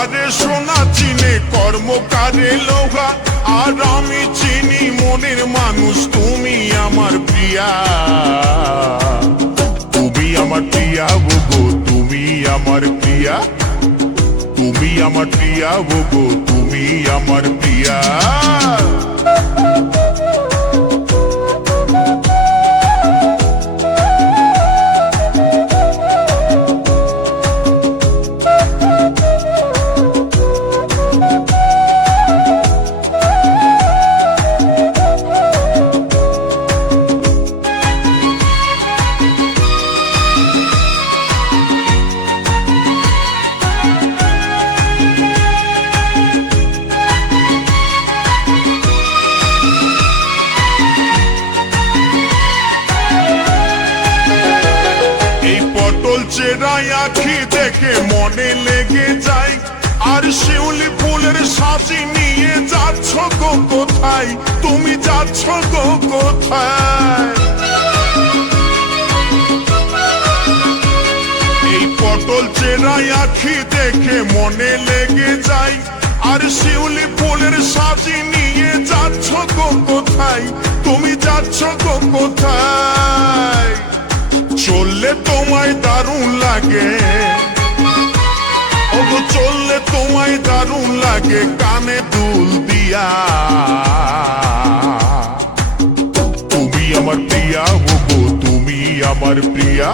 কারে সোনা চিনে কর্ম কারে লোহা, আর আমি চিনি মনের মানুষ তুমি আমার প্রিয়া। তুমি আমার প্রিয়া গো, তুমি আমার প্রিয়া, তুমি আমার প্রিয়া গো, তুমি আমার প্রিয়া। চেরাই আখি দেখে মনে লেগে যায়, আর শিউলি ফুলের সাজি নিয়ে যাচ্ছ গো কোথায়, তুমি যাচ্ছ গো কোথায়। এই পটল চেরাই আখি দেখে মনে লেগে যায়, আর শিউলি ফুলের সাজি নিয়ে যাচ্ছ গো কোথায়, তুমি যাচ্ছ গো কোথায়। চললে তোমায় দারুণ লাগে, ওগো চললে তোমায় দারুণ লাগে, কানে দুল দিয়া। তুমি আমার প্রিয়া ওগো, তুমি আমার প্রিয়া,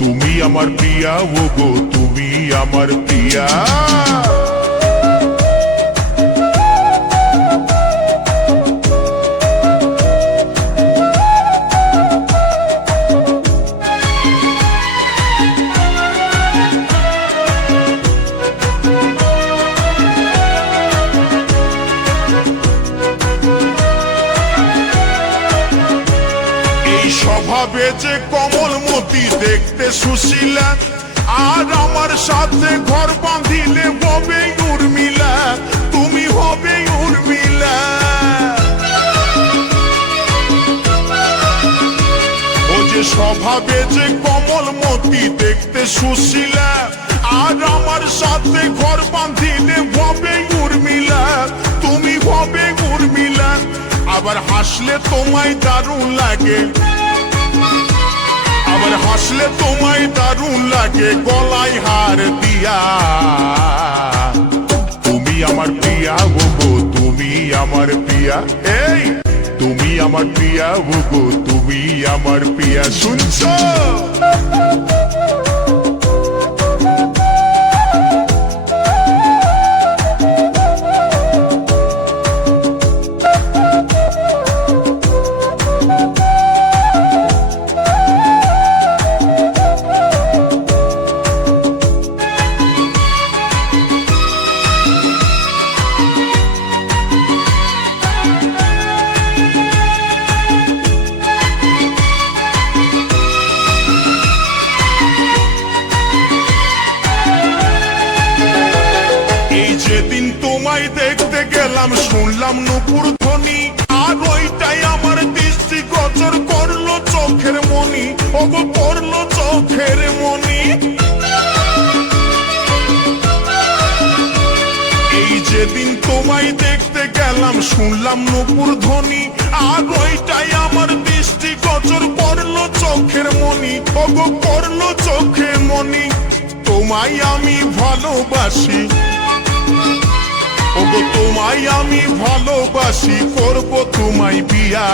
তুমি আমার প্রিয়া ওগো, তুমি আমার প্রিয়া। স্বভাবে যে কমলমতি দেখতে সুশীলা, আর আমার সাথে ঘর বাঁধিলে হবে উর্মিলা, তুমি হবে উর্মিলা। ও যে স্বভাবে যে কমলমতি দেখতে সুশীলা, আর আমার সাথে ঘর বাঁধিলে হবে উর্মিলা, তুমি হবে উর্মিলা। আবার হাসলে তোমায় দারুণ লাগে, আবার হাসলে তোমায় দারুণ লাগে, গলায় হার দিয়া। তুমি আমার প্রিয়া গো, তুমি আমার প্রিয়া, এই তুমি আমার প্রিয়া গো, তুমি আমার প্রিয়া। শুনছো? যেদিন তোমায় দেখতে গেলাম শুনলাম নুপুর ধ্বনি, আর ওইটাই আমার দৃষ্টিগোচর করলো চোখের মনি, ওগো করলো চোখের মনি। এই যেদিন তোমায় দেখতে গেলাম শুনলাম নুপুর ধ্বনি, আর ওইটাই আমার দৃষ্টিগোচর করলো চোখের মনি, ওগো করলো চোখের মনি। তোমায় আমি ভালোবাসি, ওগো তোমায় আমি ভালোবাসি, করব তোমায় বিয়া।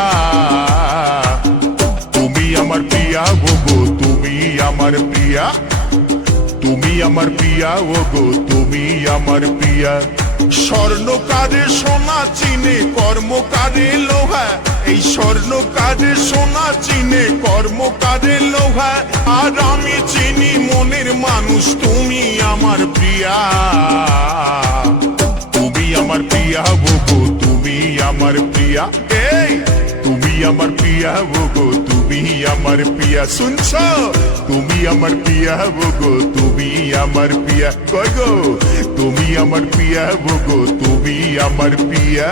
তুমি আমার প্রিয়া ওগো, তুমি আমার প্রিয়া, তুমি আমার প্রিয়া ওগো, তুমি আমার প্রিয়া। স্বর্ণ কারে সোনা চিনে কর্ম কারে লোহা, এই স্বর্ণ কারে সোনা চিনে কর্ম কারে লোহা, আর আমি চিনি মনের মানুষ তুমি আমার প্রিয়া। তুমি আমার প্রিয়া ওগো, তুমি আমার প্রিয়া, এই তুমি আমার প্রিয়া ওগো, তুমি আমার প্রিয়া। শুনছো? তুমি আমার প্রিয়া ওগো, তুমি আমার প্রিয়া। কই গো? তুমি আমার প্রিয়া ওগো, তুমি আমার প্রিয়া।